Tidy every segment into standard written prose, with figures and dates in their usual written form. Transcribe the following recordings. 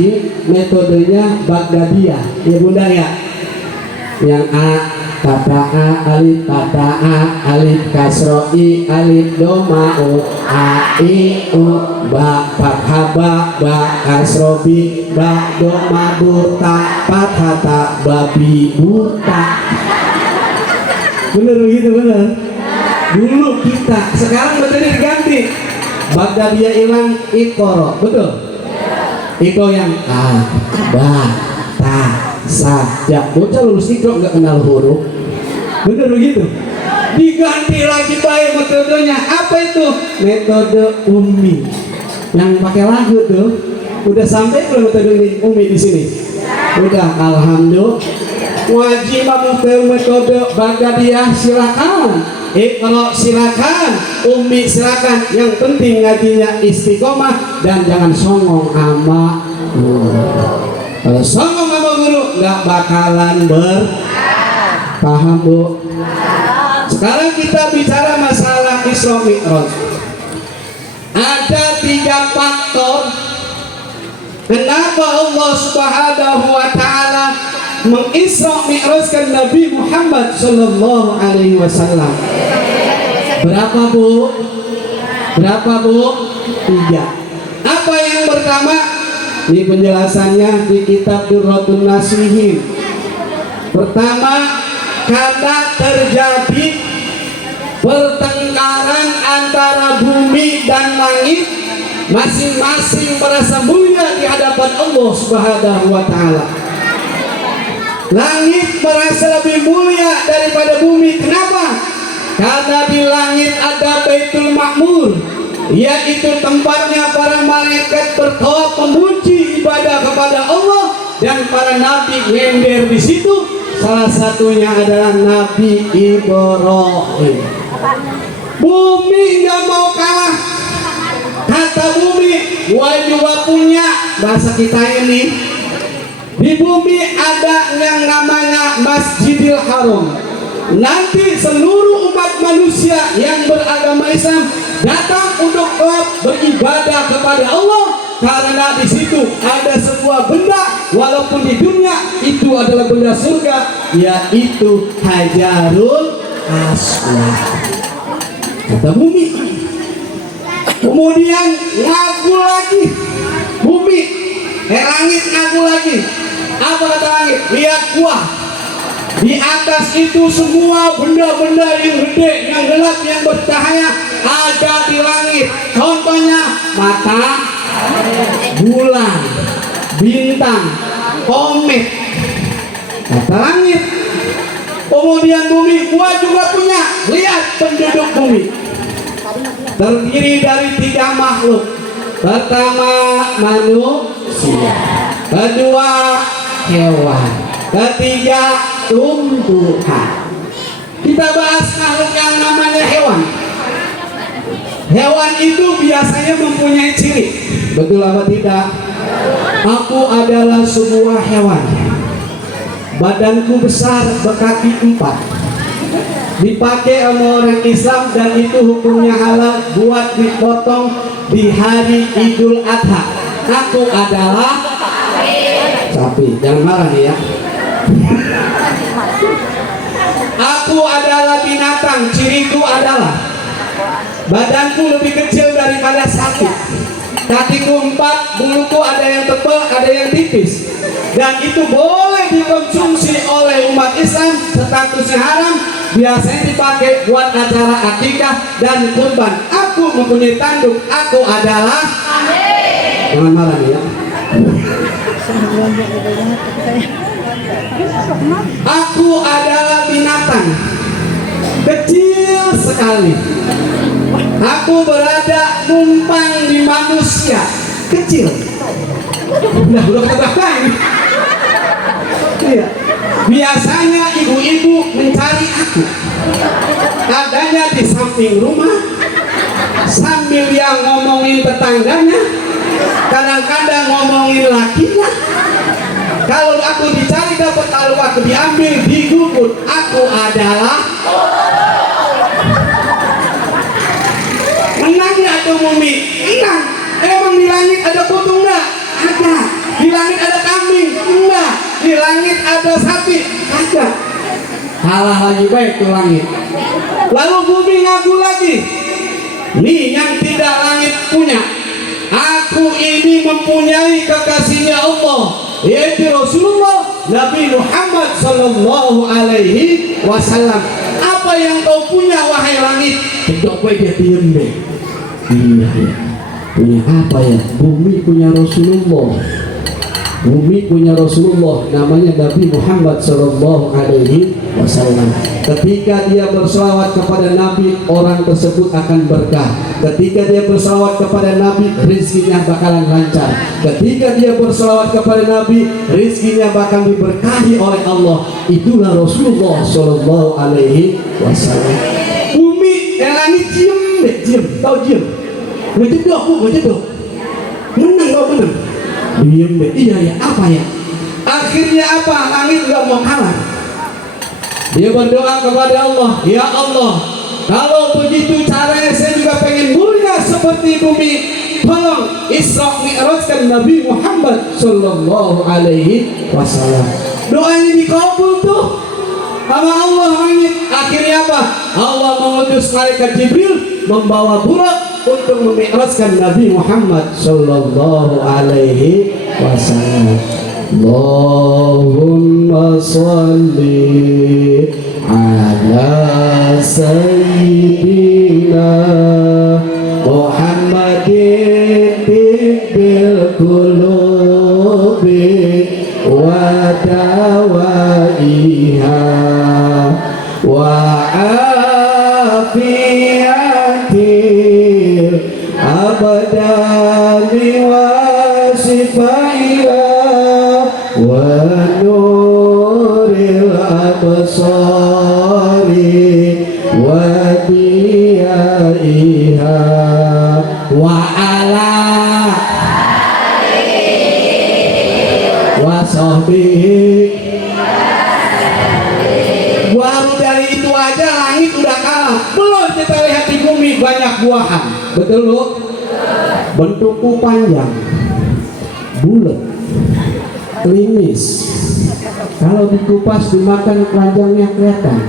ngaji metodenya Baghdadiyah ya bunda ya, yang kata alif kata alif kasroi alif domau i u ba fathaba ba kasrobi ba doma buta fathata babi buta. Bener begitu bener. Dulu kita, sekarang metode diganti. Baghdadiyah hilang ikoro, betul? Iko yang ba ta sa ya, bocah lulus ikro nggak kenal huruf. Bener begitu? Diganti lagi baik metodenya. Apa itu? Metode Umi yang pakai lagu tuh. Udah sampai belum metode ini Umi di sini? Udah, alhamdulillah. Wajib metode Baghdadiyah silakan. Kalau silakan, Umi silakan. Yang penting ngajinya istiqomah dan jangan songong sama guru. Kalau songong sama guru nggak bakalan paham bu. Sekarang kita bicara masalah Isra Mi'raj. Ada 3 faktor kenapa Allah Subhanahu wa Ta'ala mengisra mi'rajkan Nabi Muhammad sallallahu alaihi wasallam. Berapa bu? Berapa bu? 3. Apa yang pertama? Ini penjelasannya di kitab Durratun Nasihin. Pertama, karena terjadi pertengkaran antara bumi dan langit, masing-masing merasa mulia di hadapan Allah Subhanahu wa Ta'ala. Langit merasa lebih mulia daripada bumi. Kenapa? Karena di langit ada Baitul Ma'mur, yaitu tempatnya para malaikat bertawaf memuji ibadah kepada Allah, dan para nabi nyender di situ. Salah satunya adalah Nabi Ibrahim. Bumi nggak mau kalah. Kata bumi, gua juga punya. Bahasa kita ini, di bumi ada yang namanya Masjidil Haram. Nanti seluruh umat manusia yang beragama Islam datang untuk beribadah kepada Allah, karena di situ ada sebuah benda, walaupun di dunia itu adalah benda surga, yaitu Hajarul Aswad. Kata bumi. Kemudian ngaku lagi bumi, langit ngaku lagi. Apa kata langit? Lihat gua. Di atas itu semua benda-benda yang gede, yang gelap, yang bercahaya ada di langit. Contohnya mata, bulan, bintang, komet. Kata langit. Kemudian bumi, gua juga punya. Lihat penduduk bumi. Terdiri dari 3 makhluk. Pertama manusia, kedua hewan, ketiga tumbuhan. Kita bahas makhluk yang namanya hewan. Hewan itu biasanya mempunyai ciri. Betul apa tidak? Aku adalah sebuah hewan. Badanku besar, berkaki 4. Dipakai sama orang Islam dan itu hukumnya halal buat dipotong di hari Idul Adha. Aku adalah sapi. Jangan marah nih ya. Aku adalah binatang. Ciriku adalah badanku lebih kecil daripada sapi. Kakiku 4, buluku ada yang tebal, ada yang tipis. Dan itu boleh dikonsumsi oleh umat Islam, statusnya haram. Biasanya dipakai buat acara akikah dan kurban. Aku mempunyai tanduk. Aku adalah jangan marah nih ya. Aku adalah binatang kecil sekali. Aku berada numpang di manusia kecil. Udah ketebak ini. Iya. Biasanya ibu-ibu mencari aku. Adanya di samping rumah, sambil yang ngomongin tetangganya, kadang-kadang ngomongin lakinya. Kalau aku dicari dapat, kalau aku diambil digubut. Aku adalah menang ya tuh bumi? Menang. Emang di langit ada kutu enggak? Ada. Di langit ada kambing? Enggak. Di langit ada sapi? Ada. Kalah lagi baik ke langit. Lalu bumi ngaku lagi, nih yang tidak langit punya, aku ini mempunyai kekasihnya Allah, yaitu Rasulullah Nabi Muhammad Sallallahu Alaihi Wasallam. Apa yang kau punya wahai langit? Tidak boleh dia diam deh. Iya ya. Punya apa ya? Bumi punya Rasulullah. Bumi punya Rasulullah, namanya Nabi Muhammad Sallallahu Alaihi Wasallam. Ketika dia berselawat kepada Nabi, orang tersebut akan berkah. Ketika dia berselawat kepada Nabi, rezekinya bakalan lancar. Ketika dia berselawat kepada Nabi, rezekinya bakal diberkahi oleh Allah. Itulah Rasulullah Sallallahu Alaihi Wasallam. Bumi yang langit diem, tahu diem. Ngejedok bu, ngejedok. Menang kau menang. Diem deh. Iya ya, apa ya? Akhirnya apa? Langit gak mau kalah. Dia berdoa kepada Allah, ya Allah, kalau begitu caranya saya juga pengen mulia seperti bumi. Tolong Isra Mi'rajkan Nabi Muhammad Sallallahu Alaihi Wasallam. Doanya dikabul tuh sama Allah langit. Akhirnya apa? Allah mengutus malaikat Jibril membawa burak untuk memi'rajkan Nabi Muhammad Sallallahu Alaihi Wasallam. Allahumma salli ala sayyidina Muhammadin tibbil qulubi wa dawaiha wa afiyatil abadani wa sifaiha wa nuril absari wa diyaiha wa ala wa sahbihi. Baru dari itu aja langit udah kalah. Belum kita lihat di bumi banyak buahan. Betul lu? Bentukku panjang, bulat, klimis. Kalau dikupas dimakan keranjangnya kelihatan,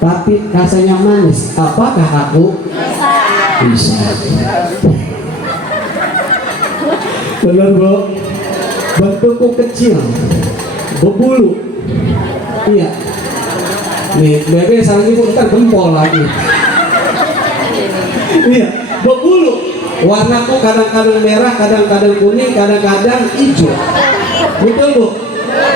tapi rasanya manis. Apakah aku bisa? Benar bro. Bentukku kecil, berbulu. Iya. Nih, bebe salah ibu ntar gempol lagi. Iya, berbulu. Warnaku kadang-kadang merah, kadang-kadang kuning, kadang-kadang hijau. Betul bu?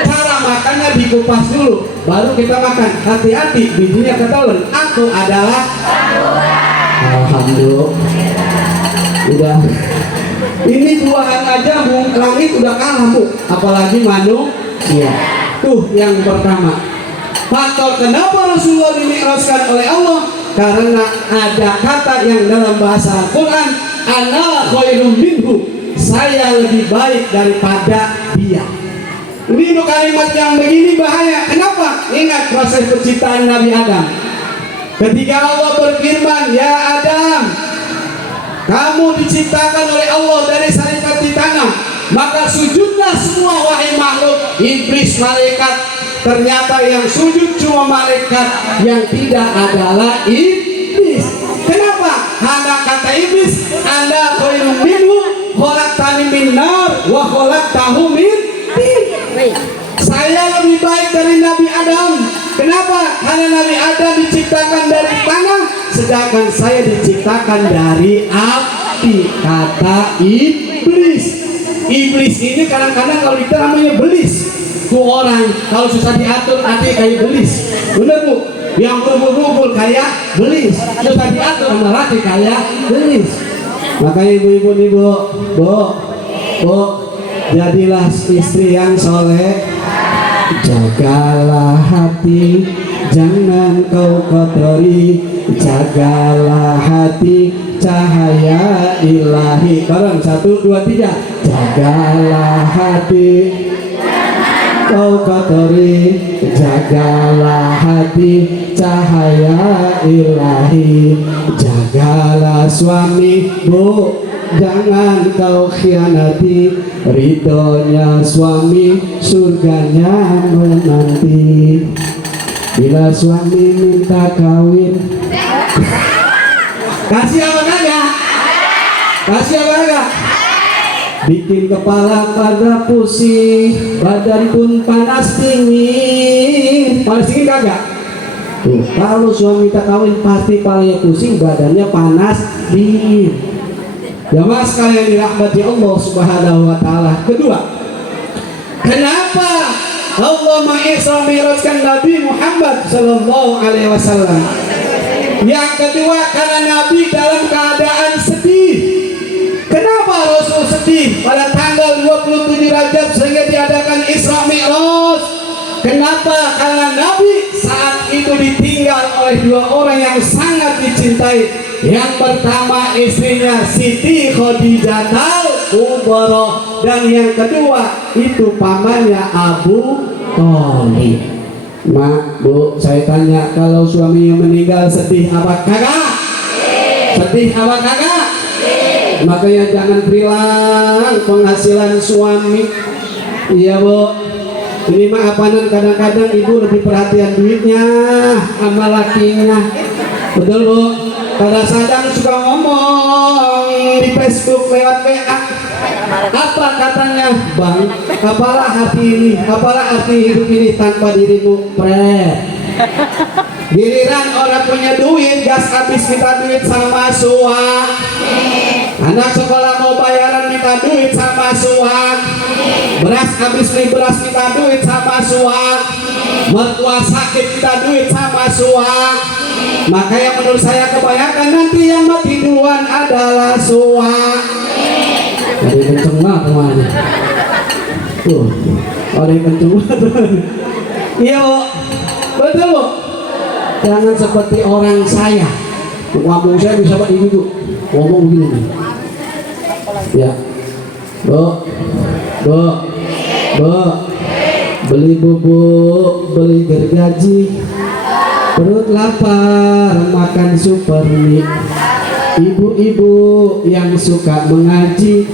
Cara makannya dikupas dulu, baru kita makan. Hati-hati, bijinya ketahuan. Aku adalah alhamdulillah. Udah. Ini buahan aja langit udah kalah bu, apalagi manusia. Tuh yang pertama. Faktor kenapa Rasulullah dimi'rajkan oleh Allah? Karena ada kata yang dalam bahasa Al-Quran, ana khairum minhu, saya lebih baik daripada dia. Ini kalimat yang begini bahaya. Kenapa? Ingat proses penciptaan Nabi Adam. Ketika Allah berfirman, ya Adam, kamu diciptakan oleh Allah dari sarikat di tanah, maka sujudlah semua wahai makhluk. Iblis, malaikat. Ternyata yang sujud cuma malaikat, yang tidak adalah iblis. Kenapa? Karena kata iblis, Anda khairum minhu, khalaqtani min nar wa khalaqtahu min tin. Saya lebih baik dari Nabi Adam. Kenapa? Karena Nabi Adam diciptakan dari tanah, sedangkan saya diciptakan dari api. Kata iblis. Iblis ini kadang-kadang kalau kita namanya belis. Tuh orang kalau susah diatur hati kayak belis. Bener bu? Yang berbul-bul kayak belis, susah diatur sama laki kayak belis. Makanya ibu-ibu nih bu, jadilah istri yang soleh. Jagalah hati, jangan kau kotori. Jagalah hati, cahaya ilahi. Bareng 1, 2, 3. Jagalah hati, kau kotori. Jagalah hati, cahaya ilahi. Jagalah suami bu, jangan kau khianati, ridhonya suami surganya menanti. Bila suami minta kawin, kasih apa kagak? Kasih apa kagak? Bikin kepala pada pusing, badan pun panas dingin. Panas dingin kagak? Tuh, kalau suami minta kawin pasti kepalanya pusing, badannya panas dingin. Jamaah sekalian dirahmati Allah Subhanahu wa taala. Kedua, kenapa Allah Maha Mi'rajkan Nabi Muhammad sallallahu alaihi wasallam? Yang kedua, karena Nabi dalam keadaan sedih. Kenapa Rasul sedih pada tanggal 27 Rajab sehingga diadakan Isra Mi'raj? Kenapa? Karena Nabi saat itu ditinggal oleh dua orang yang sangat dicintai. Yang pertama istrinya Siti Khadijah Kubra, dan yang kedua itu pamannya Abu Thalib. Mak, Bu, saya tanya, kalau suaminya meninggal sedih apa kagak? Sedih apa kagak? Makanya jangan bilang penghasilan suami. Iya, Bu. Ini mah apanan, kadang-kadang ibu lebih perhatian duitnya sama lakinya. Betul, Bu. Kadang-kadang suka ngomong di Facebook lewat WA. Apa katanya, Bang? Apalah hati ini, apalah arti hidup ini tanpa dirimu, Giliran orang punya duit, gas habis minta duit sama suami. Anak sekolah mau bayaran minta duit sama suami. Beras habis beli beras minta duit sama suami. Mertua sakit minta duit sama suami. Makanya menurut saya kebanyakan nanti yang mati duluan adalah suami. Ada yang kenceng banget kemana? Tuh, ada yang kenceng banget. Iya, Bu. Betul, Bu. Jangan seperti orang saya. Ngomong saya bisa buat ibu, Bu. Ngomong begini nih. Ya, Bu, beli bubuk, beli gergaji, perut lapar, makan super mie. Ibu-ibu yang suka mengaji,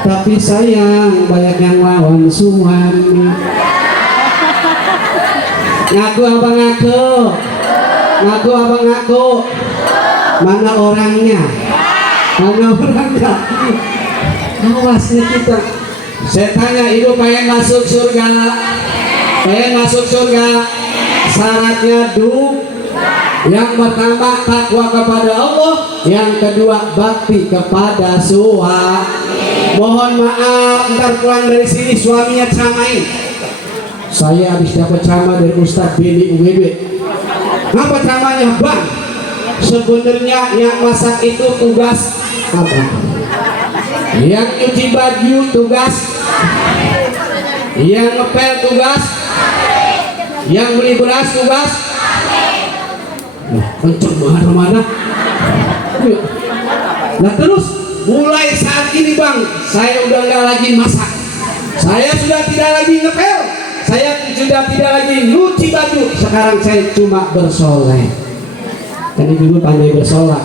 tapi sayang banyak yang lawan suami. Ngaku apa ngaku? Ngaku apa ngaku? Mana orangnya? Mana orangnya? Awasnya kita. Saya tanya, ibu pengen masuk surga? Pengen masuk surga? Syaratnya yang pertama takwa kepada Allah, yang kedua bakti kepada suami. Mohon maaf, ntar pulang dari sini suaminya ceramain. Saya habis dapat ceramah dari Ustadz Beni UWB. Apa ceramahnya, Bang? Sebenarnya yang masak itu tugas apa? Yang nyuci baju tugas, yang ngepel tugas, yang beli beras tugas. Kenceng banget mana? Nah terus mulai saat ini, Bang, saya udah nggak lagi masak, saya sudah tidak lagi ngepel, saya sudah tidak lagi nyuci baju. Sekarang saya cuma bersolek. Kan ibu pandai bersolek,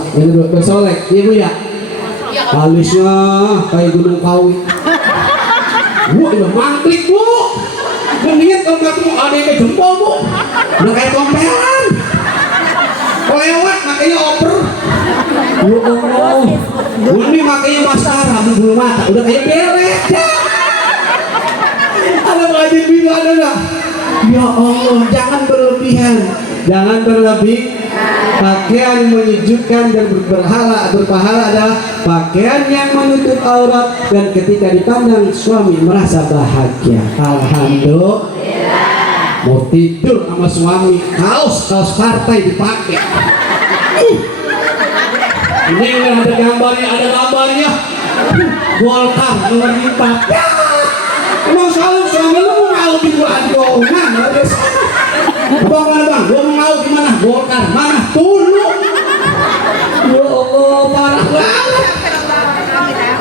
bersolek, ibu ya. Alisnya kayak gunung kawi. Wah, udah mangklik, Bu. Mendingan kalau nggak tuh ada yang jempol, Bu. Udah kayak kompelan. Lewat makanya oper. Ya Allah. Ini makanya maskara bulu mata udah kayak beres. Ada wajib biru ada enggak? Ya Allah, jangan berlebihan. Jangan berlebih. Pakaian menyejukkan dan berpahala adalah pakaian yang menutup aurat, dan ketika dipandang suami merasa bahagia. Alhamdulillah. Mau tidur sama suami, kaos partai dipakai. Ini ada gambarnya, Golkar nomor 4. Emang selalu suami lu mau ngau di gua adongan, Bang, mana Bang? Gua mau ngau di mana? Golkar mana? Tulu. Ya Allah, parah banget.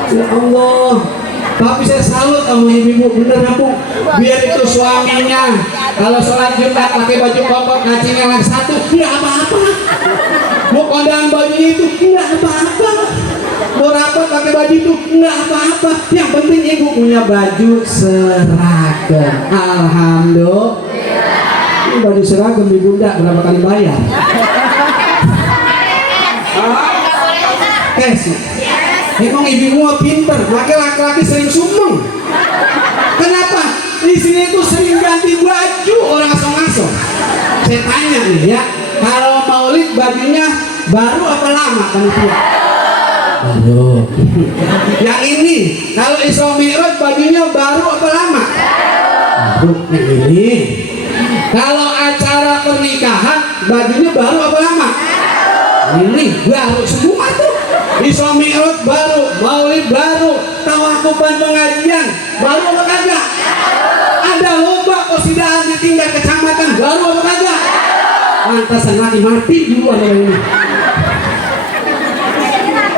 Ya Allah. Tapi saya salut sama ibu-ibu, bener ya, Bu. Biar itu suaminya kalau sholat Jumat pakai baju koko kacinya yang satu, tidak apa-apa. Mau kondangan bajunya itu tidak apa-apa. mau rapat pakai baju itu nggak apa-apa, yang penting ibu punya baju seragam. Alhamdulillah. Ini baju seragam di bunda berapa kali bayar? Sih, emang ibu gua pinter, makanya laki-laki sering sumeng. Kenapa? Di sini tuh sering ganti baju orang asong-asong. Saya tanya nih ya, kalau maulid bajunya baru apa lama panitia? Baru. Yang ini, kalau Isra Mi'raj bajunya baru apa lama? Baru. Ini. Kalau acara pernikahan bajunya baru apa lama? Ini baru semua tuh. Isra Mi'raj baru, maulid baru, tawakuban pengajian baru apa kagak? Ada lomba qasidah di tingkat kecamatan baru apa kagak? Pantasan mati duluan orang ini.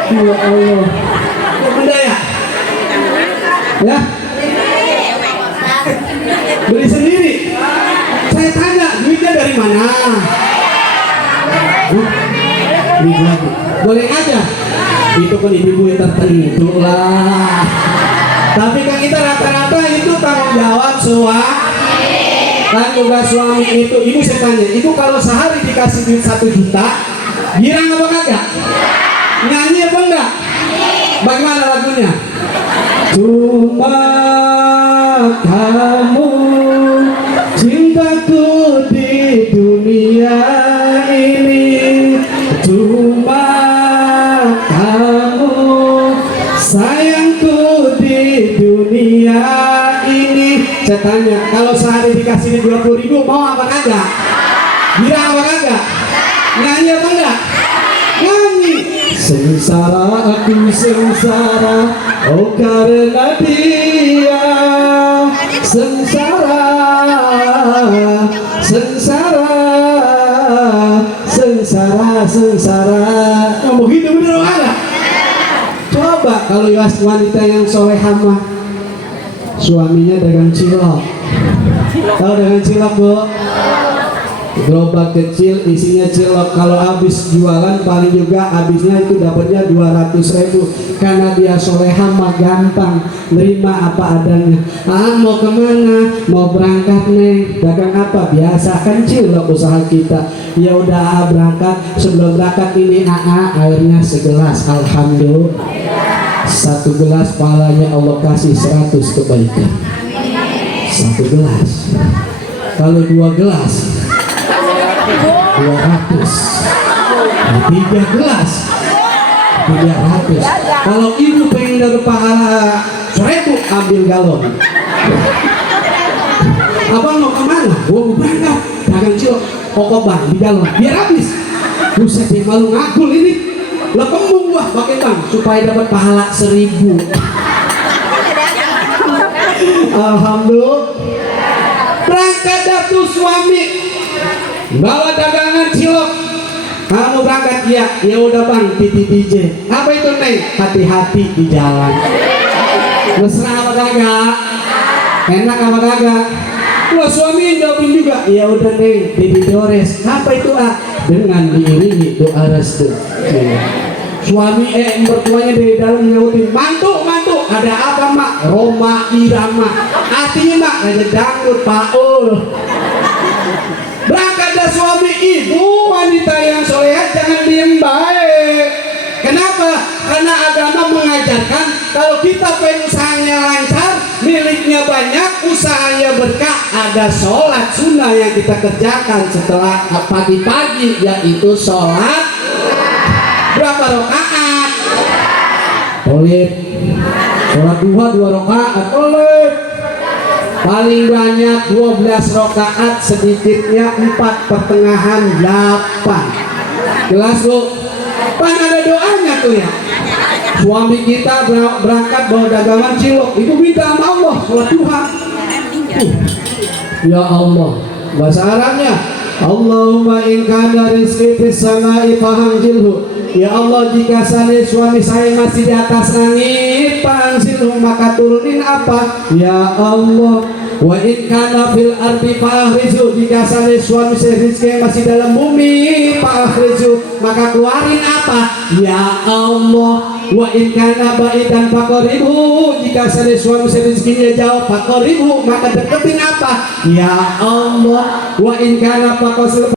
Ya Allah. Benda ya? Ya? Beli sendiri. Saya tanya, duitnya dari mana? Boleh aja. Itu kan ibu yang tertentu lah. Tapi kan kita rata-rata itu tanggung jawab suami. Kan juga suami itu, ibu saya tanya, ibu kalau sehari dikasih duit 1 juta, girang apa kagak? Nyanyi apa enggak? Bagaimana lagunya? Cuma kamu cintaku di dunia ini, cuma kamu sayangku di dunia ini. Saya tanya, kalau sehari dikasih 20.000 mau apa kagak? Girang apa kagak? Nyanyi apa enggak? Nyanyi. Sengsara aku sengsara, oh karena dia. Sengsara, sengsara, sengsara, sengsara. Kamu begitu bener ada? Coba kalau wanita yang solehah mah, suaminya dagang cilok. Tahu dagang cilok, Bu? Gerobak kecil isinya cilok, kalau habis jualan paling juga habisnya itu dapatnya 200.000 karena dia solehah mah gampang nerima apa adanya. Mau kemana? Mau berangkat nih, dagang apa? Biasa kan cilok usaha kita. Ya udah berangkat, sebelum berangkat ini airnya segelas. Alhamdulillah, 1 gelas pahalanya Allah kasih 100 kebaikan. 1 gelas. Kalau 2 gelas 200, 3 gelas 300. Kalau ibu pengen dapat pahala 1.000, ambil galon. Abang mau kemana? Gua mau berangkat dagang cilok, pokok bang di galon biar habis. Buset, yang malu ngakul ini. Lah kembung gua pakai bang supaya dapat pahala 1.000. Alhamdulillah. Berangkat datu suami bawa dagangan cilok. Kamu berangkat? Ya udah bang, titip DJ. Apa itu neng? Hati-hati di jalan. Mesra apa kagak? Enak apa kagak? Wah, suami jawabin juga. Ya udah neng, titip dores. Apa itu dengan diiringi doa restu. Suami mertuanya dari dalam nyautin, mantu ada apa mak? Roma Irama. Artinya mak ada dangdut Paul. Berangkat dah suami. Ibu wanita yang solehah jangan diem baik. Kenapa? Karena agama mengajarkan kalau kita pengen usahanya lancar, miliknya banyak, usahanya berkah, ada sholat sunnah yang kita kerjakan setelah pagi-pagi, yaitu sholat berapa rakaat? Oleh sholat duha 2 rakaat. Oleh paling banyak 12 rakaat, sedikitnya 4, pertengahan 8. Jelas Bu? Pan ada doanya tuh ya. Suami kita berangkat bawa dagangan cilok, itu minta sama Allah sholat duha. Ya Allah, bahasa Arabnya Allahumma in kana rizqi fis samai fahanzilhu. Ya Allah, jika suami saya masih di atas langit, fahanzilhu, maka turunin apa? Ya Allah. Wa in kana fil ardi fahrizu, jika suami saya rizki masih dalam bumi, fahrizu, maka keluarin apa? Ya Allah. wa in kana baidan faqribu, jika sesuatu rezekinya jauh faqribu maka deketin apa? Ya Allah. Wa in kana faqribu